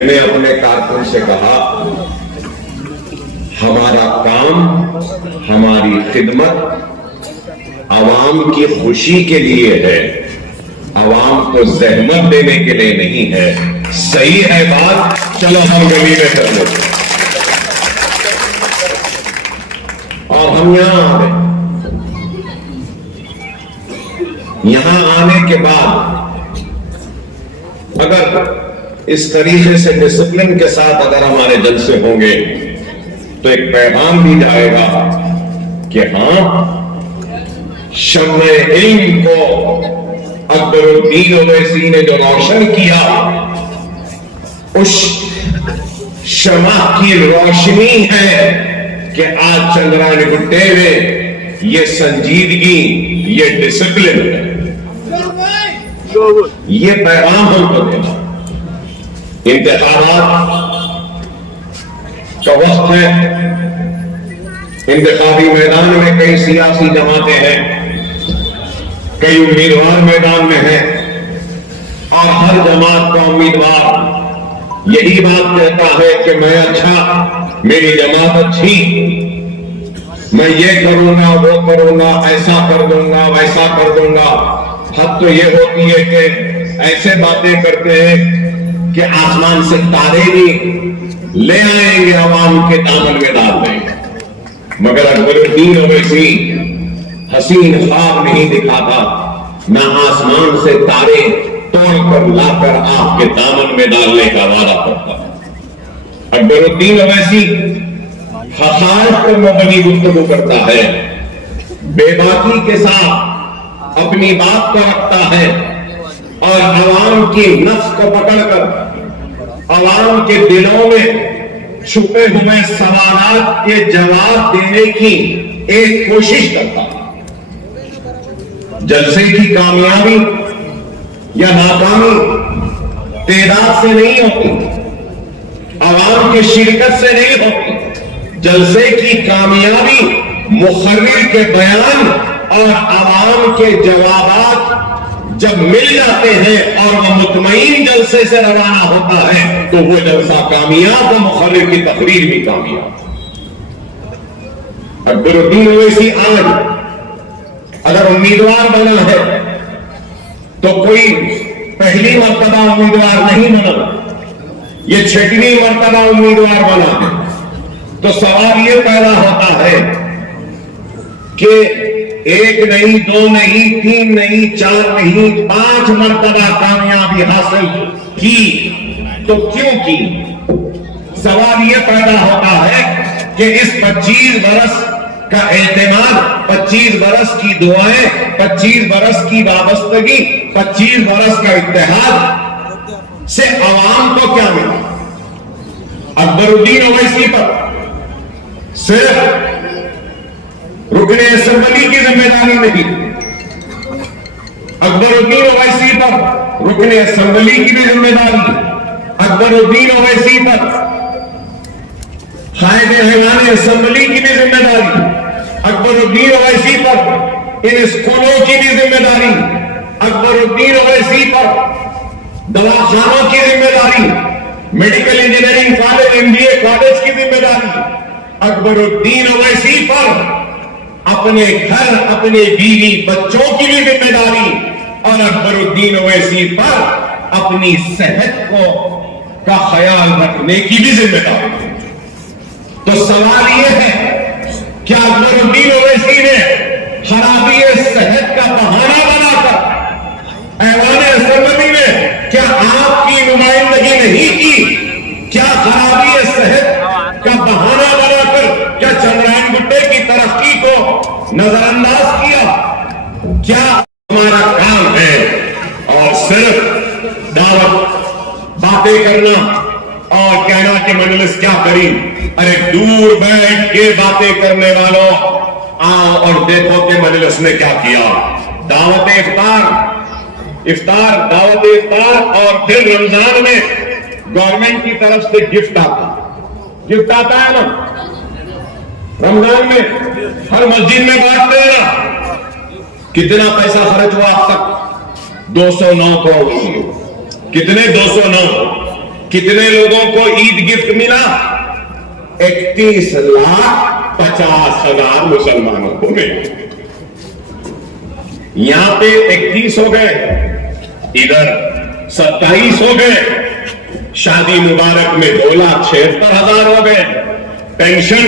نے اپنے کارکن سے کہا ہمارا کام ہماری خدمت عوام کی خوشی کے لیے ہے، عوام کو زحمت دینے کے لیے نہیں ہے۔ صحیح ہے بات، چلو ہم گلی میں کر لیتے اور ہم یہاں آ گئے۔ یہاں آنے کے بعد اگر اس طریقے سے ڈسپلن کے ساتھ اگر ہمارے جلسے ہوں گے تو ایک پیغام بھی جائے گا کہ ہاں، شمع علم کو اکبر الدین اویسی نے جو روشن کیا، اس شمع کی روشنی ہے کہ آج چندران گٹے میں یہ سنجیدگی، یہ ڈسپلن ہے۔ یہ پیغام ہم کو دینا۔ انتخابات کا وقت ہے، انتخابی میدان میں کئی سیاسی جماعتیں ہیں، کئی امیدوار میدان میں ہیں، اور ہر جماعت کا امیدوار یہی بات کہتا ہے کہ میں اچھا، میری جماعت اچھی، میں یہ کروں گا، وہ کروں گا، ایسا کر دوں گا، ویسا کر دوں گا۔ حد تو یہ ہوتی ہے کہ ایسے باتیں کرتے ہیں کہ آسمان سے تارے بھی لے آئیں گے، عوام کے دامن میں ڈال دیں گے، مگر اکبر الدین اویسی حسین خواب نہیں دکھاتا، نہ آسمان سے تارے توڑ کر لا کر آپ کے دامن میں ڈالنے کا وعدہ کرتا۔ اکبر الدین اویسی حقائق پر مبنی گفتگو کرتا ہے، بے باکی کے ساتھ اپنی بات کو رکھتا ہے، اور عوام کی نفس کو پکڑ کر عوام کے دلوں میں چھپے ہوئے سوالات کے جواب دینے کی ایک کوشش کرتا ہے۔ جلسے کی کامیابی یا ناکامی تعداد سے نہیں ہوتی، عوام کی شرکت سے نہیں ہوتی۔ جلسے کی کامیابی مقرر کے بیان اور عوام کے جوابات جب مل جاتے ہیں اور وہ مطمئن جلسے سے روانہ ہوتا ہے تو وہ جلسہ کامیاب، و مقرر کی تقریر بھی کامیاب۔ اکبر الدین اویسی آج اگر امیدوار بنا ہے تو کوئی پہلی مرتبہ امیدوار نہیں بنا، یہ 6ویں مرتبہ امیدوار بنا ہے۔ تو سوال یہ پیدا ہوتا ہے کہ ایک نہیں، دو نہیں، 3 نہیں، 4 نہیں، 5 مرتبہ کامیابی حاصل کی تو کیوں کی؟ سوال یہ پیدا ہوتا ہے کہ اس 25 برس کا اعتماد، 25 برس کی دعائیں، 25 برس کی وابستگی، 25 برس کا اتحاد سے عوام کو کیا ملا؟ اکبر الدین اویسی پر صرف رکن اسمبلی کی ذمہ داری نہیں، اکبر الدین اویسی پر رکن اسمبلی کی بھی ذمہ داری، اکبر الدین اویسی پر قائد ایوان اسمبلی کی بھی ذمہ داری، اکبر الدین اویسی پر ان اسکولوں کی بھی ذمہ داری، اکبر الدین اویسی پر دواخانوں کی ذمہ داری، medical engineering college, MBA college کی ذمہ داری، اکبر الدین اویسی پر اپنے گھر، اپنے بیوی بچوں کی بھی ذمہ داری، اور اکبر الدین اویسی پر اپنی صحت کا خیال رکھنے کی بھی ذمہ داری۔ تو سوال یہ ہے کہ اکبر الدین اویسی نے خرابی صحت کا بہانہ بنا کر ایوان اسمبلی میں کیا آپ کی نمائندگی نہیں کی؟ کیا خرابی صحت کا بہانہ بنا کر کیا چندران گٹے کی ترقی کو نظر انداز کیا؟ کیا ہمارا کام ہے اور صرف دعوت، باتیں کرنا اور کہنا کہ مجلس کیا کری؟ ارے دور بیٹھ کے باتیں کرنے والوں، آؤ اور دیکھو کہ مجلس نے کیا کیا۔ دعوت افطار، دعوت افطار، اور پھر رمضان میں گورنمنٹ کی طرف سے گفٹ آتا ہے نا، رمضان میں ہر مسجد میں بانٹتے ہیں نا۔ کتنا پیسہ خرچ ہوا اب تک؟ 209 کروڑ۔ کتنے؟ 209۔ کتنے لوگوں کو عید گفٹ ملا؟ 31,50,000 مسلمانوں کو ملا. یہاں پہ 31 ہو گئے, ادھر 27 ہو گئے. شادی مبارک میں 2,76,000 ہو گئے. پینشن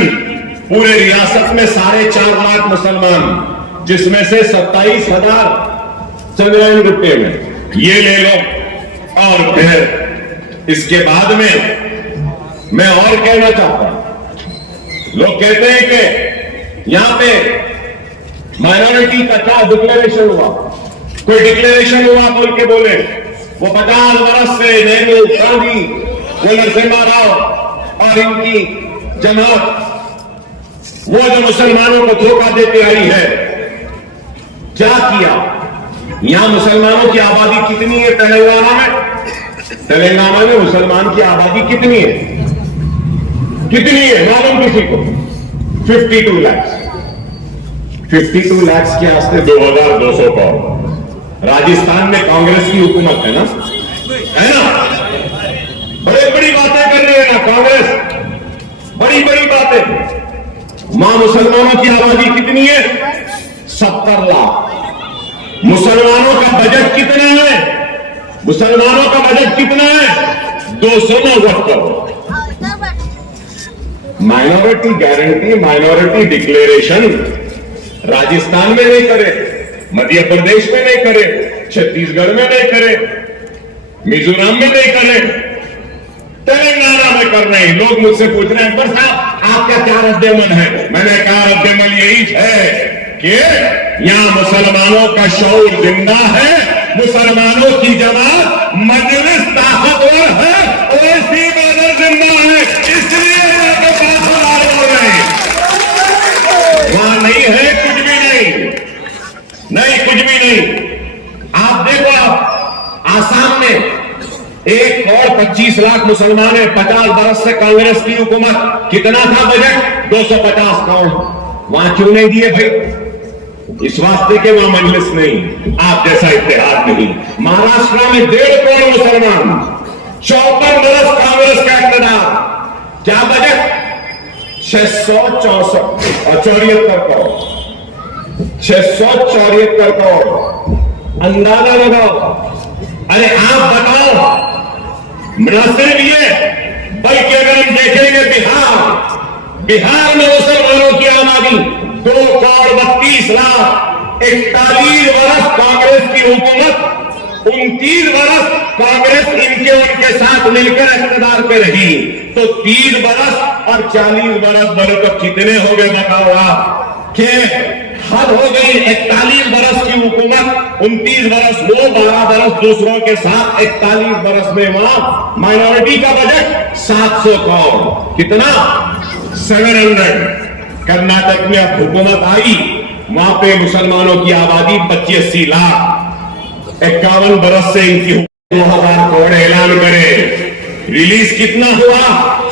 پورے ریاست میں 4.5 لاکھ مسلمان, جس میں سے 27,000 چندرائن گٹے میں. یہ لے لو. اور پھر اس کے بعد میں اور کہنا چاہتا ہوں, لوگ کہتے ہیں کہ یہاں پہ مائنورٹی کا کیا ڈکلیریشن ہوا, کوئی ڈکلیریشن ہوا بول کے بولے. وہ 50 برس سے نہرو, گاندھی, وہ نرسمہا راؤ اور ان کی جماعت, وہ جو مسلمانوں کو دھوکہ دیتی آئی ہے, کیا کیا؟ یہاں مسلمانوں کی آبادی کتنی ہے تلنگانہ میں؟ تلنگانہ میں مسلمان کی آبادی کتنی ہے؟ کتنی ہے معلوم کسی کو؟ 52 لاکھ. 52 لاکھ کے واسطے 2,200 کروڑ. راجستھان میں کانگریس کی حکومت ہے نا, بڑی بڑی باتیں کر رہے ہیں نا کانگریس, بڑی بڑی باتیں. وہاں مسلمانوں کی آبادی کتنی ہے؟ 70 لاکھ. مسلمانوں کا بجٹ کتنا ہے؟ مسلمانوں کا بجٹ کتنا ہے؟ 290 crore. Minority guarantee, minority declaration Rajasthan میں نہیں کرے, مدھیہ پردیش میں نہیں کرے, چھتیس گڑھ میں نہیں کرے, میزورم میں نہیں کرے, تلنگانہ میں کر رہے ہیں. لوگ مجھ سے پوچھ رہے ہیں پر صاحب آپ کا کیا رد عمل ہے؟ میں نے کہا رد عمل یہی ہے کہ یہاں مسلمانوں کا شعور زندہ ہے, مسلمانوں کی جماعت مجلس طاقتور ہے, اویسی بادل زندہ ہے, اس لیے یہاں کے پاس ہمارے ہو رہے ہیں. وہاں نہیں ہے کچھ بھی نہیں, کچھ بھی نہیں. آپ دیکھو, آسام میں 1.25 لاکھ مسلمان ہیں, 50 برس سے کانگریس کی حکومت. کتنا تھا بجٹ؟ 250 کروڑ. وہاں کیوں نہیں دیے بھائی؟ اس واسطے کہ وہاں مجلس نہیں, آپ جیسا اتحاد نہیں. مہاراشٹر میں 1.5 کروڑ مسلمان, 54 برس کانگریس کا اقتدار. کیا بجٹ؟ 674 کروڑ. 674 کروڑ. اندازہ لگاؤ. ارے آپ بتاؤ, نہ صرف یہ بلکہ اگر ہم دیکھیں گے بہار میں مسلمانوں کی آبادی 2,32,00,000. 41 برس کانگریس کی حکومت, 29 برس کانگریس ان کے ساتھ مل کر اقتدار پہ رہی. تو 30 برس اور 40 برس بولے تو کتنے ہو گئے بتاؤ آپ؟ کہ حد ہو گئی. 41 برس کی حکومت, 29 برس وہ, 12 برس دوسروں کے ساتھ, 41 برس میں وہاں مائنورٹی کا بجٹ 700 کروڑ. کتنا؟ 700. کرناٹک میں اب حکومت آئی, وہاں پہ مسلمانوں کی آبادی 85 لاکھ. 51 برس سے ان کی 2,000 کروڑ اعلان کرے. ریلیز کتنا ہوا؟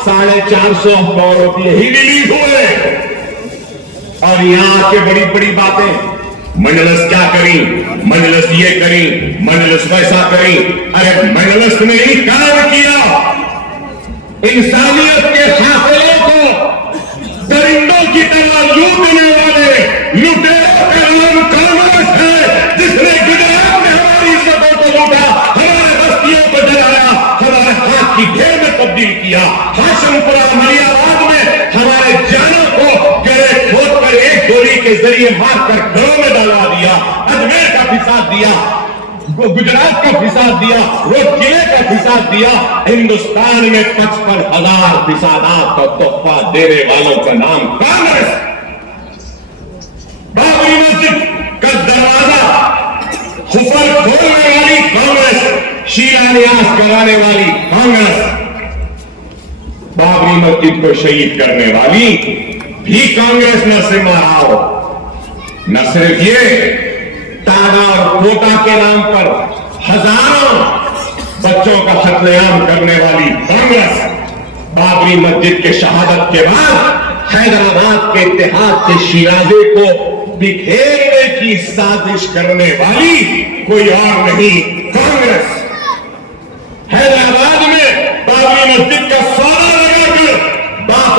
450 کروڑ روپئے ہی ریلیز ہوئے. اور یہاں کے بڑی بڑی باتیں, مجلس کیا کریں, مجلس یہ کریں, مجلس ویسا کریں. ارے مجلس نے ہی کام کیا. انسانیت کے حافظوں کو درندوں کی طرح لوٹنے والے لٹیروں کا نام کانگریس ہے, جس نے گجرات میں ہماری عزتوں کو لوٹا, ہمارے بستیوں کو جلایا, ہمارے ہاتھ کی ڈھیر میں تبدیل کیا, ہاشم پورہ ملی آباد میں ہمارے جانوں کو گڑے کھود کر ایک گولی کے ذریعے مار کر گھروں میں ڈالوا دیا, اجمیر کا فساد دیا, گجرات کا فساد دیا, روڈ قلعے کا فساد دیا. ہندوستان میں 55,000 فسادات کا تحفہ دینے والوں کا نام کانگریس. بابری مسجد کا دروازہ خفر کھولنے والی کانگریس, شیلانیاس کرانے والی کانگریس, بابری مسجد کو شہید کرنے والی بھی کانگریس. نرسمہا راؤ, نہ صرف یہ, ٹاگا اور کوٹا کے نام پر ہزاروں بچوں کا قتل عام کرنے والی کانگریس. بابری مسجد کے شہادت کے بعد حیدرآباد کے اتحاد کے شیرازے کو بکھیرنے کی سازش کرنے والی کوئی اور نہیں, کانگریس. حیدرآباد میں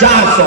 400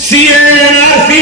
CANRC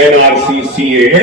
NRC CAA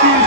30